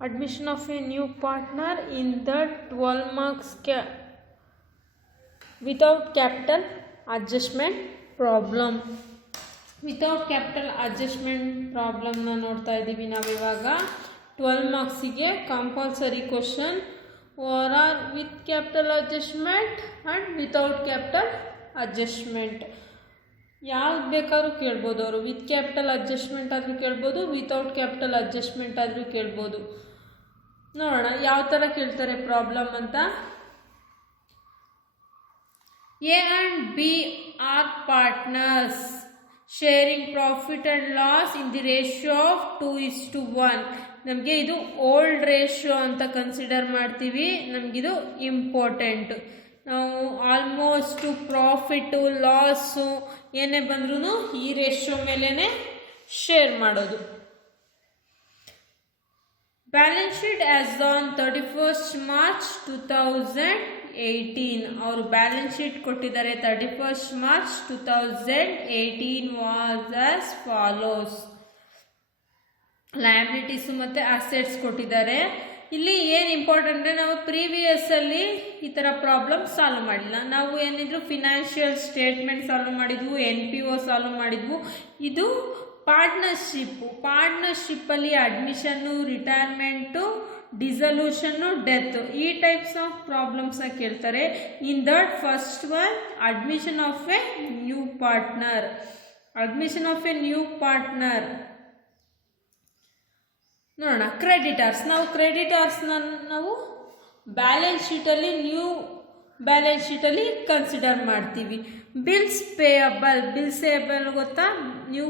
admission of a new partner in the 12 marks without capital adjustment problem. Without capital adjustment ಪ್ರಾಬ್ಲಮ್ನ ನೋಡ್ತಾ ಇದ್ದೀವಿ ನಾವಿವಾಗ. 12 ಮಾರ್ಕ್ಸಿಗೆ compulsory question over or with capital adjustment and without capital adjustment. ಯಾವ್ದು ಬೇಕಾದ್ರೂ ಕೇಳ್ಬೋದು ಅವರು. ವಿತ್ ಕ್ಯಾಪಿಟಲ್ ಅಡ್ಜಸ್ಟ್ಮೆಂಟ್ ಆದರೂ ಕೇಳ್ಬೋದು, ವಿತೌಟ್ ಕ್ಯಾಪಿಟಲ್ ಅಡ್ಜಸ್ಟ್ಮೆಂಟ್ ಆದರೂ ಕೇಳ್ಬೋದು. ನೋಡೋಣ ಯಾವ ಥರ ಕೇಳ್ತಾರೆ ಪ್ರಾಬ್ಲಮ್ ಅಂತ. A and B R partners sharing profit and loss in the ratio of 2:1. ನಮಗೆ ಇದು ಓಲ್ಡ್ ರೇಷಿಯೋ ಅಂತ ಕನ್ಸಿಡರ್ ಮಾಡ್ತೀವಿ. ನಮಗಿದು ಇಂಪಾರ್ಟೆಂಟ್. ನಾವು ಆಲ್ಮೋಸ್ಟ್ ಪ್ರಾಫಿಟ್ಟು ಲಾಸು ಏನೇ ಬಂದ್ರೂ ಈ ರೇಷಿಯೋ ಮೇಲೇ ಶೇರ್ ಮಾಡೋದು. Balance sheet as on 31st March 2018. ಅವರು ಬ್ಯಾಲೆನ್ಸ್ ಶೀಟ್ ಕೊಟ್ಟಿದ್ದಾರೆ 31st March 2018 was as follows. Liabilities ಮತ್ತು ಅಸೆಟ್ಸ್ ಕೊಟ್ಟಿದ್ದಾರೆ. ಇಲ್ಲಿ ಏನು ಇಂಪಾರ್ಟೆಂಟ್ ಅಂದರೆ ನಾವು ಪ್ರೀವಿಯಸ್ಸಲ್ಲಿ ಈ ಥರ ಪ್ರಾಬ್ಲಮ್ ಸಾಲ್ವ್ ಮಾಡಿಲ್ಲ. ನಾವು ಏನಿದ್ರು ಫಿನಾನ್ಷಿಯಲ್ ಸ್ಟೇಟ್ಮೆಂಟ್ ಸಾಲ್ವ್ ಮಾಡಿದ್ವು, NPO ಸಾಲ್ವ್ ಮಾಡಿದ್ವು. ಇದು ಪಾರ್ಟ್ನರ್ಶಿಪ್ಪಲ್ಲಿ ಅಡ್ಮಿಷನ್ನು, ರಿಟೈರ್ಮೆಂಟು, ಡಿಸಲ್ಯೂಷನ್ನು, ಡೆತ್, ಈ ಟೈಪ್ಸ್ ಆಫ್ ಪ್ರಾಬ್ಲಮ್ಸ್ನ ಕೇಳ್ತಾರೆ. In that first one admission of A new partner. ನೋಡೋಣ. ಕ್ರೆಡಿಟರ್ಸ್ನ ನಾವು ಬ್ಯಾಲೆನ್ಸ್ ಶೀಟಲ್ಲಿ ಕನ್ಸಿಡರ್ ಮಾಡ್ತೀವಿ. ಬಿಲ್ಸ್ ಪೇಯಬಲ್ ಗೊತ್ತಾ, ನ್ಯೂ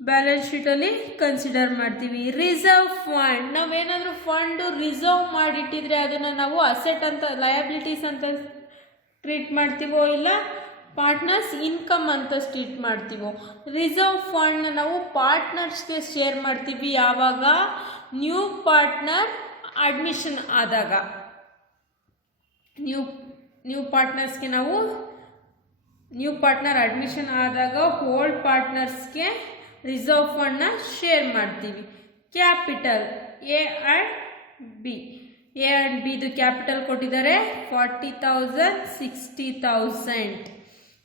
ಬ್ಯಾಲೆನ್ಸ್ ಶೀಟಲ್ಲಿ ಕನ್ಸಿಡರ್ ಮಾಡ್ತೀವಿ. ರಿಸರ್ವ್ ಫಂಡ್, ನಾವೇನಾದರೂ ಫಂಡು ರಿಸರ್ವ್ ಮಾಡಿಟ್ಟಿದ್ರೆ ಅದನ್ನು ನಾವು ಅಸೆಟ್ ಅಂತ, ಲಯಬಿಲಿಟೀಸ್ ಅಂತ ಟ್ರೀಟ್ ಮಾಡ್ತೀವೋ ಇಲ್ಲ ಪಾರ್ಟ್ನರ್ಸ್ ಇನ್ಕಮ್ ಅಂತ ಟ್ರೀಟ್ ಮಾಡ್ತೀವೋ. ರಿಸರ್ವ್ ಫಂಡ್ನ ನಾವು ಪಾರ್ಟ್ನರ್ಸ್ಗೆ ಶೇರ್ ಮಾಡ್ತೀವಿ ಯಾವಾಗ ನ್ಯೂ ಪಾರ್ಟ್ನರ್ ಅಡ್ಮಿಷನ್ ಆದಾಗ. ನ್ಯೂ ಪಾರ್ಟ್ನರ್ಸ್ಗೆ ನಾವು ನ್ಯೂ ಪಾರ್ಟ್ನರ್ ಅಡ್ಮಿಷನ್ ಆದಾಗ ಓಲ್ಡ್ ಪಾರ್ಟ್ನರ್ಸ್ಗೆ ರಿಸರ್ವ್ ಫಂಡ್ನ ಶೇರ್ ಮಾಡ್ತೀವಿ. ಕ್ಯಾಪಿಟಲ್ ಎ ಆ್ಯಂಡ್ ಬಿದು ಕ್ಯಾಪಿಟಲ್ ಕೊಟ್ಟಿದ್ದಾರೆ 40,000, 60,000.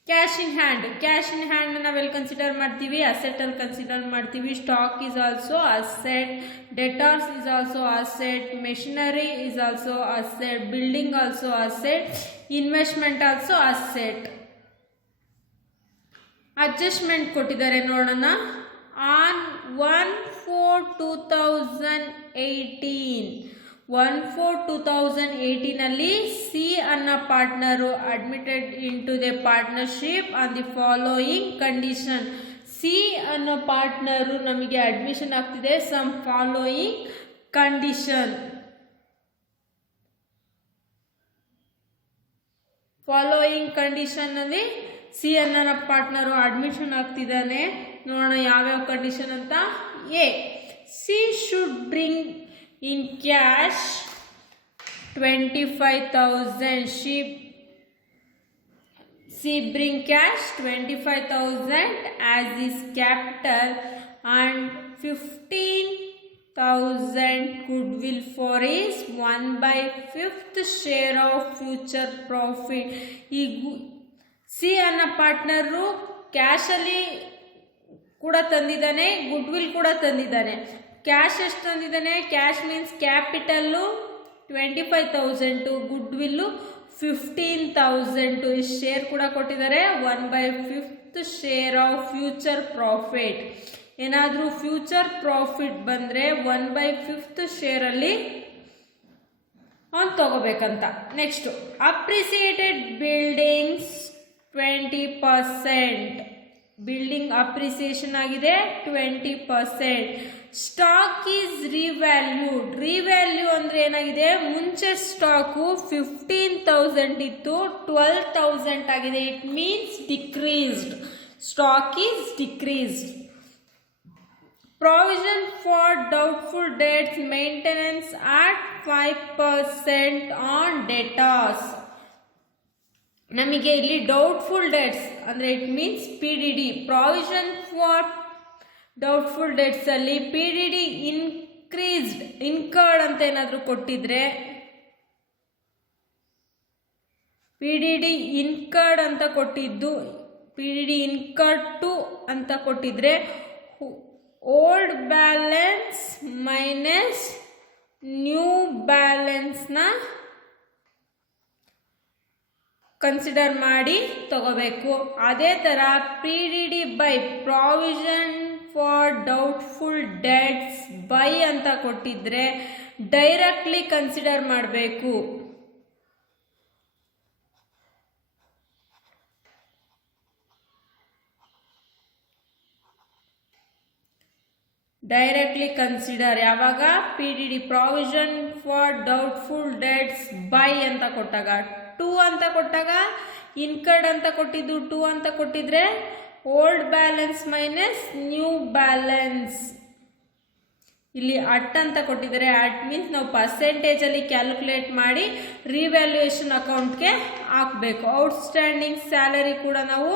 ಕ್ಯಾಶ್ ಇನ್ ಹ್ಯಾಂಡ್ ನಾವೆಲ್ಲಿ ಕನ್ಸಿಡರ್ ಮಾಡ್ತೀವಿ, ಅಸೆಟಲ್ಲಿ ಕನ್ಸಿಡರ್ ಮಾಡ್ತೀವಿ. Stock is also asset, debtors is also asset, machinery is also asset, building also asset, investment also asset. Adjustment ಕೊಟ್ಟಿದ್ದಾರೆ ನೋಡೋಣ. ಆನ್ 1/4/2018 ಸಿ ಅನ್ನೋ partner admitted into the partnership on the following condition. C ಅನ್ನೋ partner ನಮಗೆ admission ಆಗ್ತಿದೆ some following condition. ಕಂಡೀಷನ್ನಲ್ಲಿ C ಅನ್ನೋ partner admission ಆಗ್ತಿದ್ದಾನೆ. ನೋಡೋಣ ಯಾವ್ಯಾವ condition ಅಂತ. A, C should bring in cash 25,000. C bring cash 25,000 as his capital and 15,000 goodwill for his 1/5 share of future profit. ಈ ಸಿ ಅನ್ನೋ ಪಾರ್ಟ್ನರು ಕ್ಯಾಶಲ್ಲಿ ಕೂಡ ತಂದಿದ್ದಾನೆ, ಗುಡ್ವಿಲ್ ಕೂಡ ತಂದಿದ್ದಾನೆ. ಕ್ಯಾಶ್ ಎಷ್ಟು ತಂದಿದ್ದಾನೆ? Cash means capital 25,000, goodwill 15,000. ಇಷ್ಟು ಶೇರ್ ಕೂಡ ಕೊಟ್ಟಿದ್ದಾರೆ. 1/5 ಶೇರ್ ಆಫ್ ಫ್ಯೂಚರ್ ಪ್ರಾಫಿಟ್. ಏನಾದರೂ ಫ್ಯೂಚರ್ ಪ್ರಾಫಿಟ್ ಬಂದರೆ 1/5 ಶೇರಲ್ಲಿ ಅವ್ನು ತಗೋಬೇಕಂತ. Next appreciated buildings 20%. Building appreciation ಆಗಿದೆ 20%. ಸ್ಟಾಕ್ ಈಸ್ ರಿವ್ಯಾಲ್ಯೂ ಅಂದರೆ ಏನಾಗಿದೆ, ಮುಂಚೆ ಸ್ಟಾಕು 15,000 ಇತ್ತು, 12,000 ಆಗಿದೆ. It means decreased. Stock is decreased. Provision for doubtful debts maintenance at 5% on debtors. ನಮಗೆ ಇಲ್ಲಿ ಡೌಟ್ಫುಲ್ ಡೇಟ್ಸ್ ಅಂದರೆ it means PDD. Provision for doubtful ಡೇಟ್ಸಲ್ಲಿ PDD ಇನ್ಕ್ರೀಸ್ಡ್ ಇನ್ಕರ್ಡ್ ಅಂತ ಏನಾದರೂ ಕೊಟ್ಟಿದ್ರೆ, ಪಿ ಡಿ ಡಿ ಇನ್ಕರ್ಡ್ ಅಂತ ಕೊಟ್ಟಿದ್ದು P D D incurred to ಅಂತ ಕೊಟ್ಟಿದ್ರೆ ಓಲ್ಡ್ ಬ್ಯಾಲೆನ್ಸ್ ಮೈನಸ್ ನ್ಯೂ ಬ್ಯಾಲೆನ್ಸ್ನ ಕನ್ಸಿಡರ್ ಮಾಡಿ ತಗೋಬೇಕು. ಅದೇ ಥರ P D D by provision for doubtful debts by ಅಂತ ಕೊಟ್ಟಿದ್ರೆ ಡೈರೆಕ್ಟ್ಲಿ ಕನ್ಸಿಡರ್ ಮಾಡಬೇಕು. ಡೈರೆಕ್ಟ್ಲಿ ಕನ್ಸಿಡರ್ ಯಾವಾಗ P D D provision for doubtful debts by ಅಂತ ಕೊಟ್ಟಾಗ, ಟು ಅಂತ ಕೊಟ್ಟಾಗ ಇನ್ಕರ್ಡ್ ಅಂತ ಕೊಟ್ಟಿದ್ದು ಟು ಅಂತ ಕೊಟ್ಟಿದ್ರೆ old balance minus new balance. ಇಲ್ಲಿ ಅಟ್ ಅಂತ ಕೊಟ್ಟಿದ್ದಾರೆ. ಅಟ್ ಮೀನ್ಸ್ ನಾವು ಪರ್ಸೆಂಟೇಜಲ್ಲಿ ಕ್ಯಾಲ್ಕುಲೇಟ್ ಮಾಡಿ ರಿವ್ಯಾಲ್ಯೂಯೇಷನ್ ಅಕೌಂಟ್ಗೆ ಹಾಕಬೇಕು. ಔಟ್ಸ್ಟ್ಯಾಂಡಿಂಗ್ ಸ್ಯಾಲರಿ ಕೂಡ ನಾವು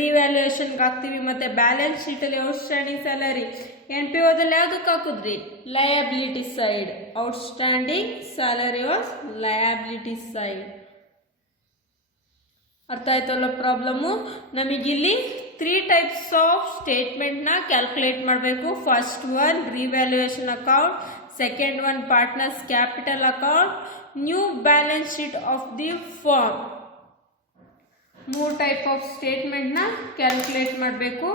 ರಿವ್ಯಾಲ್ಯೂಯೇಷನ್ಗೆ ಹಾಕ್ತೀವಿ. ಮತ್ತು ಬ್ಯಾಲೆನ್ಸ್ ಶೀಟಲ್ಲಿ ಔಟ್ಸ್ಟ್ಯಾಂಡಿಂಗ್ ಸ್ಯಾಲರಿ ಎನ್ ಪಿ ಓದಲ್ಲಿ ಯಾವುದಕ್ಕೆ ಹಾಕಿದ್ರಿ? Liability side. Outstanding salary was liability side. ಅರ್ಥ ಆಯ್ತಲ್ಲ ಪ್ರಾಬ್ಲಮ್ಮು? ನಮಗಿಲ್ಲಿ 3 ಟೈಪ್ಸ್ ಆಫ್ ಸ್ಟೇಟ್ಮೆಂಟ್ನ ಕ್ಯಾಲ್ಕುಲೇಟ್ ಮಾಡಬೇಕು. First one revaluation account, second one partners capital account, new balance sheet of the firm. 3 type of ಸ್ಟೇಟ್ಮೆಂಟ್ನ ಕ್ಯಾಲ್ಕುಲೇಟ್ ಮಾಡಬೇಕು.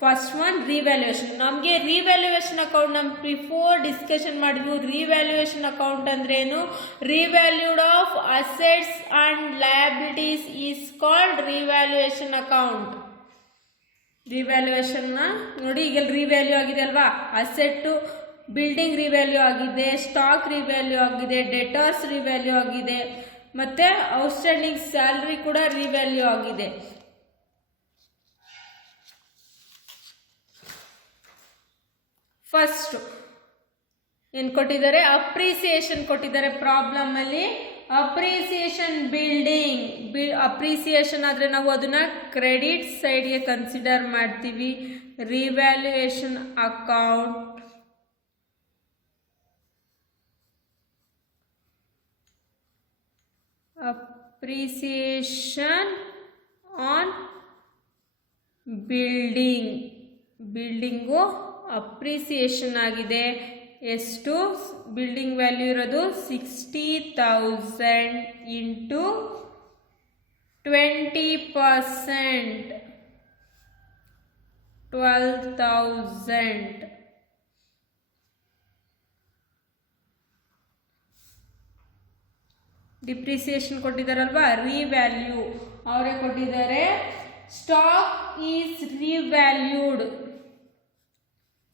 First one revaluation. ನಮಗೆ revaluation account ನಮ್ಮ before discussion ಮಾಡಿದ್ವಿ. ರಿವ್ಯಾಲ್ಯೂಯೇಷನ್ ಅಕೌಂಟ್ ಅಂದ್ರೇನು? Revalued of assets and liabilities is called revaluation account. ರಿವ್ಯಾಲ್ಯೂಯೇಷನ್ನ ನೋಡಿ, ಈಗ revalue ಆಗಿದೆ ಅಲ್ವಾ? ಅಸೆಟ್ಟು ಬಿಲ್ಡಿಂಗ್ ರಿವ್ಯಾಲ್ಯೂ ಆಗಿದೆ, ಸ್ಟಾಕ್ ರಿವ್ಯಾಲ್ಯೂ ಆಗಿದೆ, ಡೆಟರ್ಸ್ ರಿವ್ಯಾಲ್ಯೂ ಆಗಿದೆ, ಮತ್ತು ಔಟ್ಸ್ಟ್ಯಾಂಡಿಂಗ್ ಸ್ಯಾಲರಿ ಕೂಡ ರಿವ್ಯಾಲ್ಯೂ ಆಗಿದೆ. ಫಸ್ಟ್ ಏನು ಕೊಟ್ಟಿದ್ದಾರೆ? ಅಪ್ರಿಸಿಯೇಷನ್ ಕೊಟ್ಟಿದ್ದಾರೆ ಪ್ರಾಬ್ಲಮ್ ಅಲ್ಲಿ. ಅಪ್ರಿಸಿಯೇಷನ್ ಬಿಲ್ಡಿಂಗ್ ಅಪ್ರಿಸಿಯೇಷನ್ ಆದರೆ ನಾವು ಅದನ್ನ ಕ್ರೆಡಿಟ್ ಸೈಡ್ಗೆ ಕನ್ಸಿಡರ್ ಮಾಡ್ತೀವಿ. Revaluation account appreciation on building appreciation ಆಗಿದೆ. ಎಷ್ಟು? ಬಿಲ್ಡಿಂಗ್ ವ್ಯಾಲ್ಯೂ ಇರೋದು 60,000 ಇಂಟು 20%, 12,000. ಡಿಪ್ರಿಸಿಯೇಷನ್ ಕೊಟ್ಟಿದ್ದಾರಲ್ವಾ? ರಿವ್ಯಾಲ್ಯೂ ಅವರೇ ಕೊಟ್ಟಿದ್ದಾರೆ. Stock is revalued.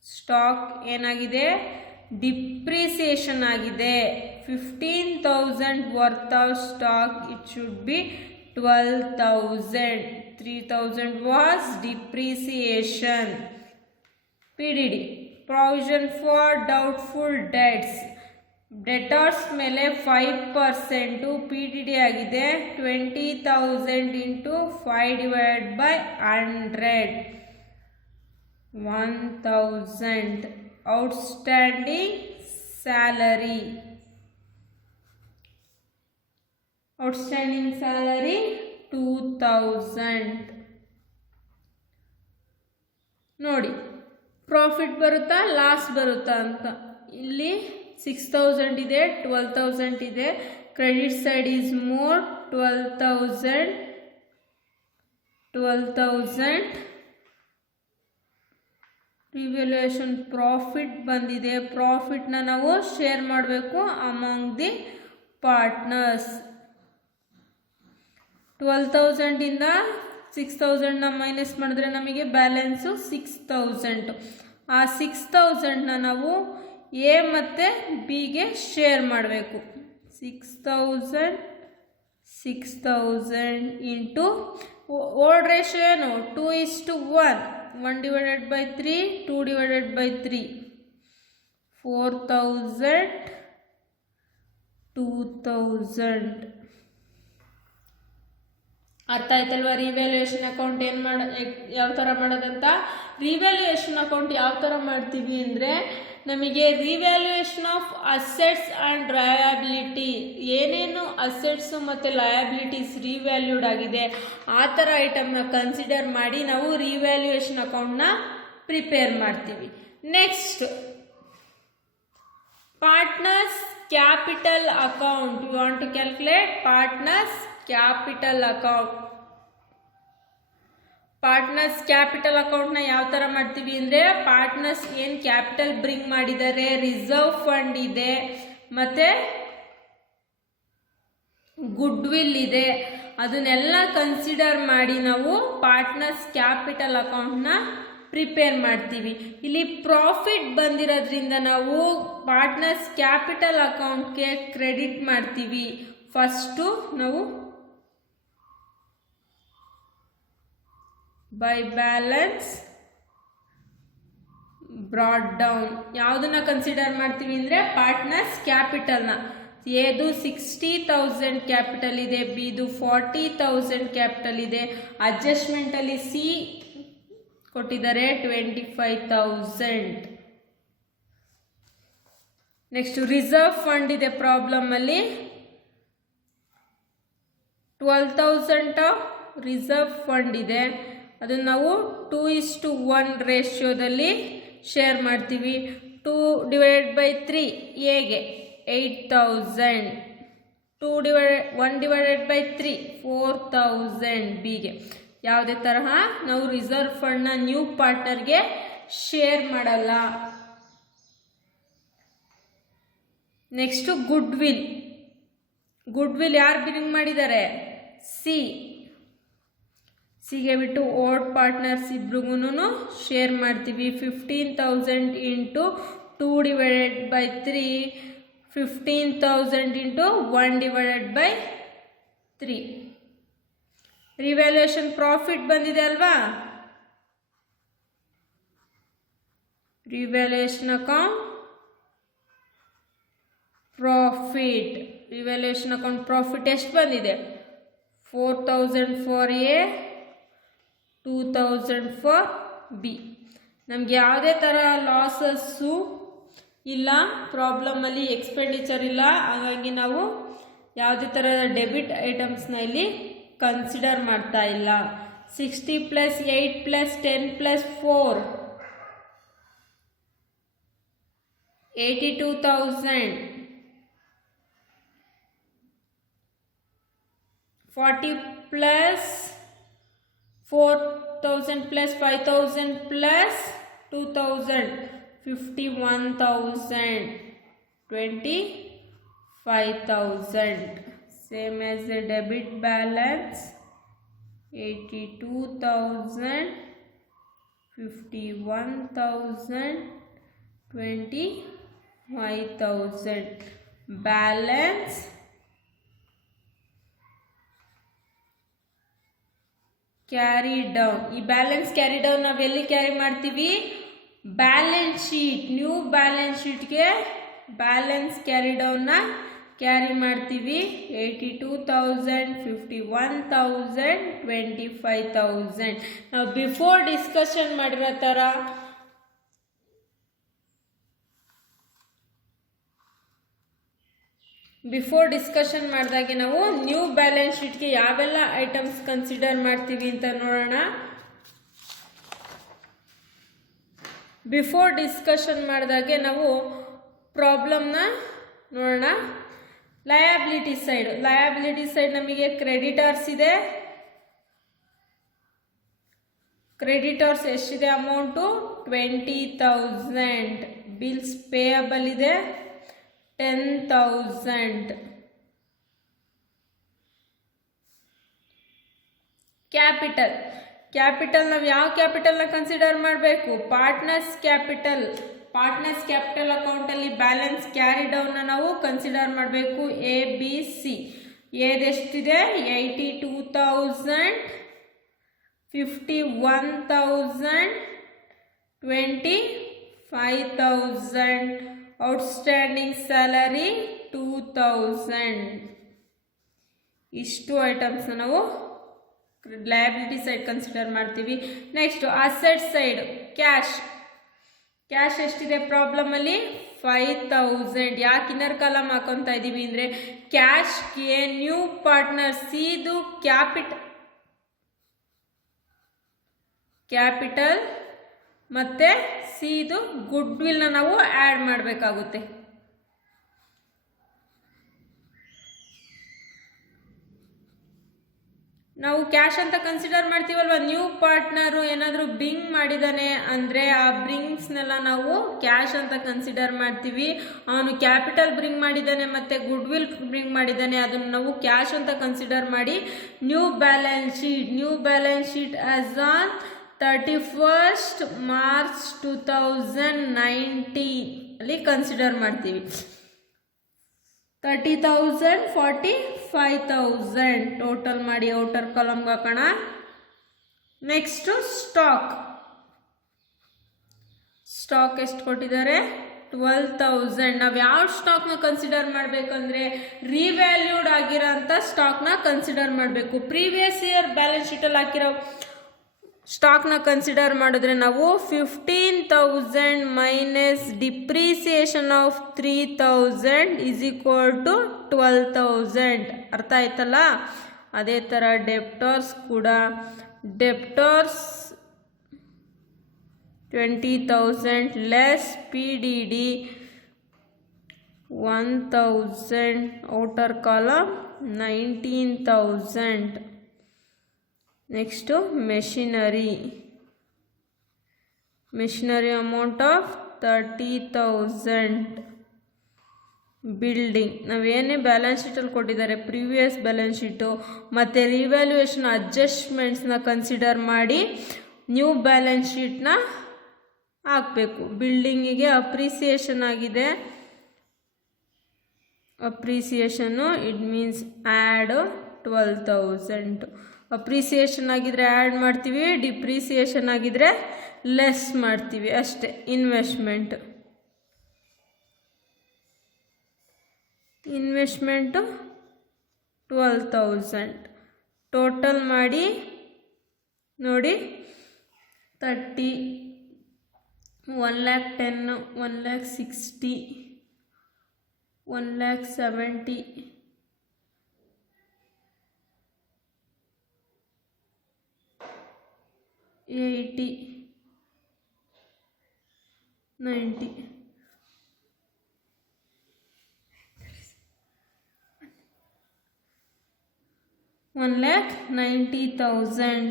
ಸ್ಟಾಕ್ ಏನಾಗಿದೆ? ಡಿಪ್ರಿಸಿಯೇಷನ್ ಆಗಿದೆ. 15,000 worth of stock, it should be 12,000. 3,000 was depreciation. P D D provision for doubtful debts. Debtors ಮೇಲೆ 5% P D D ಆಗಿದೆ. 20,000 into 5/100, 1,000. Outstanding salary. Outstanding salary 2,000. ನೋಡಿ, profit ಬರುತ್ತಾ loss ಬರುತ್ತಾ ಅಂತ. ಇಲ್ಲಿ 6,000 ಇದೆ, 12,000 ಇದೆ. Credit side is more, 12,000. Revaluation profit ಬಂದಿದೆ. ಪ್ರಾಫಿಟ್ನ ನಾವು ಶೇರ್ ಮಾಡಬೇಕು ಅಮಾಂಗ್ ದಿ ಪಾರ್ಟ್ನರ್ಸ್. 12,000 ಇಂದ 6,000ನ ಮೈನಸ್ ಮಾಡಿದ್ರೆ ನಮಗೆ ಬ್ಯಾಲೆನ್ಸು 6,000. ಆ 6,000ನ ನಾವು ಎ ಮತ್ತು ಬಿಗೆ ಶೇರ್ ಮಾಡಬೇಕು. 6,000 ಇಂಟು ಓಲ್ಡ್ ರೇಷಿಯೋ ಏನು? 2:1. 1/3, 2/3. 4,000, 2,000. ಅರ್ಥ ಆಯ್ತಲ್ವಾ? ರಿವ್ಯಾಲ್ಯೂಯೇಷನ್ ಅಕೌಂಟ್ ಯಾವ ಥರ ಮಾಡೋದಂತ. ರಿವ್ಯಾಲ್ಯೂಯೇಷನ್ ಅಕೌಂಟ್ ಯಾವ ಥರ ಮಾಡ್ತೀವಿ ಅಂದರೆ, ನಮಗೆ revaluation of assets and liability, ಏನೇನು ಅಸೆಟ್ಸು ಮತ್ತು ಲಯಬಿಲಿಟೀಸ್ ರಿವ್ಯಾಲ್ಯೂಡ್ ಆಗಿದೆ ಆ ಥರ ಐಟಮ್ನ ಕನ್ಸಿಡರ್ ಮಾಡಿ ನಾವು ರಿವ್ಯಾಲ್ಯೂಯೇಷನ್ ಅಕೌಂಟ್ನ ಪ್ರಿಪೇರ್ ಮಾಡ್ತೀವಿ. Next partners capital account. You want to calculate partners capital account. Partners capital ಅಕೌಂಟ್ನ ಯಾವ ಥರ ಮಾಡ್ತೀವಿ ಅಂದರೆ, ಪಾರ್ಟ್ನರ್ಸ್ ಏನು ಕ್ಯಾಪಿಟಲ್ ಬ್ರಿಂಗ್ ಮಾಡಿದ್ದಾರೆ, ರಿಸರ್ವ್ ಫಂಡ್ ಇದೆ ಮತ್ತು ಗುಡ್ ವಿಲ್ ಇದೆ, ಅದನ್ನೆಲ್ಲ ಕನ್ಸಿಡರ್ ಮಾಡಿ ನಾವು ಪಾರ್ಟ್ನರ್ಸ್ ಕ್ಯಾಪಿಟಲ್ ಅಕೌಂಟ್ನ ಪ್ರಿಪೇರ್ ಮಾಡ್ತೀವಿ. ಇಲ್ಲಿ ಪ್ರಾಫಿಟ್ ಬಂದಿರೋದ್ರಿಂದ ನಾವು ಪಾರ್ಟ್ನರ್ಸ್ ಕ್ಯಾಪಿಟಲ್ ಅಕೌಂಟ್ಗೆ ಕ್ರೆಡಿಟ್ ಮಾಡ್ತೀವಿ. ಫಸ್ಟು ನಾವು ಬೈ ಬ್ಯಾಲೆನ್ಸ್ ಬ್ರಾಡ್ ಡೌನ್ ಯಾವುದನ್ನ ಕನ್ಸಿಡರ್ ಮಾಡ್ತೀವಿ ಅಂದರೆ ಪಾರ್ಟ್ನರ್ಸ್ ಕ್ಯಾಪಿಟಲ್ನ. ಎದು 60,000 ಕ್ಯಾಪಿಟಲ್ ಇದೆ, ಬಿದು 40,000 ಕ್ಯಾಪಿಟಲ್ ಇದೆ, ಅಡ್ಜಸ್ಟ್ಮೆಂಟಲ್ಲಿ ಸಿ ಕೊಟ್ಟಿದ್ದಾರೆ 25,000. ನೆಕ್ಸ್ಟ್ ರಿಸರ್ವ್ ಫಂಡ್ ಇದೆ ಪ್ರಾಬ್ಲಮಲ್ಲಿ 12,000 ಆಫ್ ರಿಸರ್ವ್ ಫಂಡ್ ಇದೆ. ಅದನ್ನು ನಾವು 2:1 ರೇಷಿಯೋದಲ್ಲಿ ಶೇರ್ ಮಾಡ್ತೀವಿ. 2/3 ಎಗೆ 8,000, 1/3 4,000 ಬಿಗೆ. ಯಾವುದೇ ತರಹ ನಾವು ರಿಸರ್ವ್ ಫಂಡ್ನ ನ್ಯೂ ಪಾರ್ಟ್ನರ್ಗೆ ಶೇರ್ ಮಾಡಲ್ಲ. Next good will. Good will ಯಾರು ಬಿರಿಂಗ್ ಮಾಡಿದ್ದಾರೆ, ಸಿಗೆ ಬಿಟ್ಟು ಓಲ್ಡ್ ಪಾರ್ಟ್ನರ್ಸ್ ಇಬ್ರಿಗೂ ಶೇರ್ ಮಾಡ್ತೀವಿ. 15,000 ಇಂಟು 2/3, 15,000 ಇಂಟು 1/3. ರಿವ್ಯಾಲ್ಯೂಯೇಷನ್ ಪ್ರಾಫಿಟ್ ಬಂದಿದೆ ಅಲ್ವಾ, revaluation account profit. Revaluation account profit ಎಷ್ಟು ಬಂದಿದೆ, 4,000 ಫಾರ್ ಎ, 2,000 ಫಾರ್ ಬಿ. ನಮಗೆ ಯಾವುದೇ ಥರ ಲಾಸಸ್ಸು ಇಲ್ಲ, ಪ್ರಾಬ್ಲಮಲ್ಲಿ ಎಕ್ಸ್ಪೆಂಡಿಚರ್ ಇಲ್ಲ, ಹಾಗಾಗಿ ನಾವು ಯಾವುದೇ ಥರದ ಡೆಬಿಟ್ ಐಟಮ್ಸ್ನ ಇಲ್ಲಿ ಕನ್ಸಿಡರ್ ಮಾಡ್ತಾ ಇಲ್ಲ. 60 + 8 + 10 + 4 82,000. 40 + 4,000 + 5,000 + 2,000 51,000 25,000. Same as the debit balance 82,000 51,000 25,000. Balance carry down. ಈ ಬ್ಯಾಲೆನ್ಸ್ ಕ್ಯಾರಿ ಡೌನ್ ನಾವು ಎಲ್ಲಿ ಕ್ಯಾರಿ ಮಾಡ್ತೀವಿ, ಬ್ಯಾಲೆನ್ಸ್ ಶೀಟ್. ನ್ಯೂ ಬ್ಯಾಲೆನ್ಸ್ ಶೀಟ್ಗೆ ಬ್ಯಾಲೆನ್ಸ್ ಕ್ಯಾರಿ ಡೌನ್ನ ಕ್ಯಾರಿ ಮಾಡ್ತೀವಿ. 82,000 51,000 25,000. ನಾವು ಬಿಫೋರ್ ಡಿಸ್ಕಷನ್ ಮಾಡಿರೋ ಥರ ಬಿಫೋರ್ ಡಿಸ್ಕಷನ್ ಮಾಡಿದಾಗೆ ನಾವು ನ್ಯೂ ಬ್ಯಾಲೆನ್ಸ್ ಶೀಟ್ಗೆ ಯಾವೆಲ್ಲ ಐಟಮ್ಸ್ ಕನ್ಸಿಡರ್ ಮಾಡ್ತೀವಿ ಅಂತ ನೋಡೋಣ. ಬಿಫೋರ್ ಡಿಸ್ಕಷನ್ ಮಾಡಿದಾಗೆ ನಾವು ಪ್ರಾಬ್ಲಮ್ನ ನೋಡೋಣ. ಲಯಬಿಲಿಟಿ ಸೈಡ್ ನಮಗೆ ಕ್ರೆಡಿಟರ್ಸ್ ಇದೆ. ಕ್ರೆಡಿಟರ್ಸ್ ಎಷ್ಟಿದೆ ಅಮೌಂಟು 20,000. ಬಿಲ್ಸ್ ಪೇಯಬಲ್ ಇದೆ 10,000. ಕ್ಯಾಪಿಟಲ್ ನಾವು ಯಾವ ಕ್ಯಾಪಿಟಲ್ನ ಕನ್ಸಿಡರ್ ಮಾಡಬೇಕು, ಪಾರ್ಟ್ನರ್ಸ್ ಕ್ಯಾಪಿಟಲ್ ಅಕೌಂಟಲ್ಲಿ ಬ್ಯಾಲೆನ್ಸ್ ಕ್ಯಾರಿ ಡೌನ್ನ ನಾವು ಕನ್ಸಿಡರ್ ಮಾಡಬೇಕು. ABC ಏದೆಷ್ಟಿದೆ 82,000 51,000 25,000. Outstanding salary 2,000. ಇಷ್ಟು ಐಟಮ್ಸ್ನ ನಾವು ಲಯಬಿಲಿಟಿ ಸೈಡ್ ಕನ್ಸಿಡರ್ ಮಾಡ್ತೀವಿ. ನೆಕ್ಸ್ಟ್ ಅಸೆಟ್ ಸೈಡ್ ಕ್ಯಾಶ್ ಎಷ್ಟಿದೆ ಪ್ರಾಬ್ಲಮಲ್ಲಿ 5000. ಯಾಕೆ ಇನ್ನರ್ ಕಾಲಮ್ ಹಾಕೊತಾ ಇದ್ದೀವಿ ಅಂದರೆ ಕ್ಯಾಶ್ಗೆ ನ್ಯೂ ಪಾರ್ಟ್ನರ್ ಸಿದು ಕ್ಯಾಪಿಟಲ್ ಮತ್ತು ಸಿದು ಗುಡ್ ವಿಲ್ನ ನಾವು ಆ್ಯಡ್ ಮಾಡಬೇಕಾಗುತ್ತೆ. ನಾವು ಕ್ಯಾಶ್ ಅಂತ ಕನ್ಸಿಡರ್ ಮಾಡ್ತೀವಲ್ವ. ನ್ಯೂ ಪಾರ್ಟ್ನರು ಏನಾದರೂ ಬ್ರಿಂಗ್ ಮಾಡಿದ್ದಾನೆ ಅಂದರೆ ಆ ಬ್ರಿಂಗ್ಸ್ನೆಲ್ಲ ನಾವು ಕ್ಯಾಶ್ ಅಂತ ಕನ್ಸಿಡರ್ ಮಾಡ್ತೀವಿ. ಅವನು ಕ್ಯಾಪಿಟಲ್ ಬ್ರಿಂಗ್ ಮಾಡಿದ್ದಾನೆ ಮತ್ತು ಗುಡ್ ವಿಲ್ ಬ್ರಿಂಗ್ ಮಾಡಿದ್ದಾನೆ, ಅದನ್ನು ನಾವು ಕ್ಯಾಶ್ ಅಂತ ಕನ್ಸಿಡರ್ ಮಾಡಿ new balance sheet as on 31st March 2019 ಅಲ್ಲಿ ಕನ್ಸಿಡರ್ ಮಾಡ್ತೀವಿ. 30,000 45,000 ಟೋಟಲ್ ಮಾಡಿ ಔಟರ್ ಕಾಲಮ್ಗೆ ಹಾಕೋಣ. ನೆಕ್ಸ್ಟು ಸ್ಟಾಕ್ ಎಷ್ಟು ಕೊಟ್ಟಿದ್ದಾರೆ 12,000. ನಾವು ಯಾವ ಸ್ಟಾಕ್ನ ಕನ್ಸಿಡರ್ ಮಾಡಬೇಕಂದ್ರೆ ರಿವ್ಯಾಲ್ಯೂಡ್ ಆಗಿರೋ ಅಂಥ ಸ್ಟಾಕ್ನ ಕನ್ಸಿಡರ್ ಮಾಡಬೇಕು. ಪ್ರೀವಿಯಸ್ ಇಯರ್ ಬ್ಯಾಲೆನ್ಸ್ ಶೀಟಲ್ಲಿ ಹಾಕಿರೋ ಸ್ಟಾಕ್ನ ಕನ್ಸಿಡರ್ ಮಾಡಿದ್ರೆ ನಾವು 15,000 minus depreciation of 3,000 is equal to 12,000. ಅರ್ಥ ಆಯ್ತಲ್ಲ. ಅದೇ ಥರ ಡೆಪ್ಟರ್ಸ್ ಕೂಡ debtors 20,000 less PDD 1,000 outer column 19,000. Next machinery amount of 30,000. Building ನಾವೇನೇ ಬ್ಯಾಲೆನ್ಸ್ ಶೀಟಲ್ಲಿ ಕೊಟ್ಟಿದ್ದಾರೆ ಪ್ರೀವಿಯಸ್ ಬ್ಯಾಲೆನ್ಸ್ ಶೀಟು ಮತ್ತು ರಿವ್ಯಾಲ್ಯೂಯೇಷನ್ ಅಡ್ಜಸ್ಟ್ಮೆಂಟ್ಸ್ನ ಕನ್ಸಿಡರ್ ಮಾಡಿ ನ್ಯೂ ಬ್ಯಾಲೆನ್ಸ್ ಶೀಟ್ನ ಹಾಕಬೇಕು. ಬಿಲ್ಡಿಂಗಿಗೆ ಅಪ್ರಿಸಿಯೇಷನ್ ಆಗಿದೆ, ಅಪ್ರಿಸಿಯೇಷನ್ನು ಇಟ್ ಮೀನ್ಸ್ ಆ್ಯಡ್ 12,000. ಅಪ್ರಿಸಿಯೇಷನ್ ಆಗಿದ್ರೆ ಆ್ಯಡ್ ಮಾಡ್ತೀವಿ, ಡಿಪ್ರಿಸಿಯೇಷನ್ ಆಗಿದ್ರೆ ಲೆಸ್ ಮಾಡ್ತೀವಿ ಅಷ್ಟೇ. ಇನ್ವೆಸ್ಟ್ಮೆಂಟು 12,000 ಟೋಟಲ್ ಮಾಡಿ ನೋಡಿ 30, 1,10,000, 1,60,000, 1,70,000, 80, 90. 1,90,000.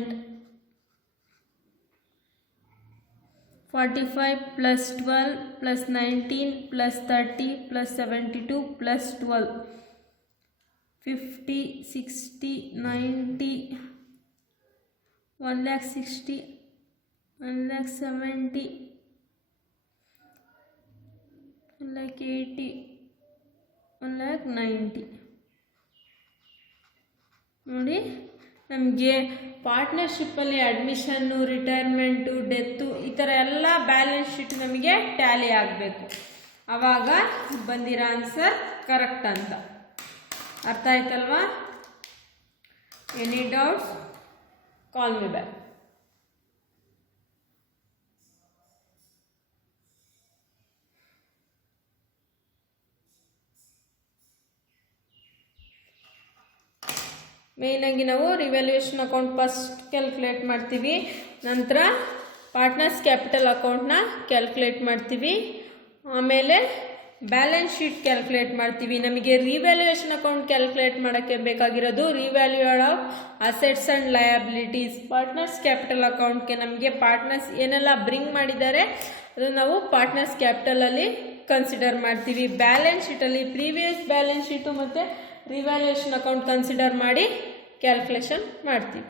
45 plus 12 plus 19 plus 30 plus 72 plus 12. 50, 60, 90, 1,60,000, 1,70,000, 1,80,000, 1,90,000. ನೋಡಿ, ನಮಗೆ ಪಾರ್ಟ್ನರ್ಶಿಪ್ಪಲ್ಲಿ ಅಡ್ಮಿಷನ್ನು, ರಿಟೈರ್ಮೆಂಟು, ಡೆತ್ತು ಈ ಥರ ಎಲ್ಲ ಬ್ಯಾಲೆನ್ಸ್ ಶೀಟ್ ನಮಗೆ ಟ್ಯಾಲಿ ಆಗಬೇಕು. ಆವಾಗ ಬಂದಿರೋ ಆನ್ಸರ್ ಕರೆಕ್ಟ್ ಅಂತ. ಅರ್ಥ ಆಯ್ತಲ್ವಾ? Any doubts? Call me back. ಮೇಯ್ನಾಗಿ ನಾವು ರಿವ್ಯಾಲ್ಯೂಯೇಷನ್ ಅಕೌಂಟ್ ಫಸ್ಟ್ ಕ್ಯಾಲ್ಕುಲೇಟ್ ಮಾಡ್ತೀವಿ, ನಂತರ ಪಾರ್ಟ್ನರ್ಸ್ ಕ್ಯಾಪಿಟಲ್ ಅಕೌಂಟ್ನ ಕ್ಯಾಲ್ಕುಲೇಟ್ ಮಾಡ್ತೀವಿ, ಆಮೇಲೆ ಬ್ಯಾಲೆನ್ಸ್ ಶೀಟ್ ಕ್ಯಾಲ್ಕುಲೇಟ್ ಮಾಡ್ತೀವಿ. ನಮಗೆ ರಿವ್ಯಾಲ್ಯೂಯೇಷನ್ ಅಕೌಂಟ್ ಕ್ಯಾಲ್ಕುಲೇಟ್ ಮಾಡೋಕ್ಕೆ ಬೇಕಾಗಿರೋದು revalued of assets and liabilities. Partners capital ಅಕೌಂಟ್ಗೆ ನಮಗೆ ಪಾರ್ಟ್ನರ್ಸ್ ಏನೆಲ್ಲ ಬ್ರಿಂಗ್ ಮಾಡಿದ್ದಾರೆ ಅದನ್ನು ನಾವು ಪಾರ್ಟ್ನರ್ಸ್ ಕ್ಯಾಪಿಟಲಲ್ಲಿ ಕನ್ಸಿಡರ್ ಮಾಡ್ತೀವಿ. ಬ್ಯಾಲೆನ್ಸ್ ಶೀಟಲ್ಲಿ ಪ್ರೀವಿಯಸ್ ಬ್ಯಾಲೆನ್ಸ್ ಶೀಟು ಮತ್ತು ರಿವ್ಯಾಲ್ಯೂಯೇಷನ್ ಅಕೌಂಟ್ ಕನ್ಸಿಡರ್ ಮಾಡಿ ಕ್ಯಾಲ್ಕುಲೇಷನ್ ಮಾಡ್ತೀವಿ.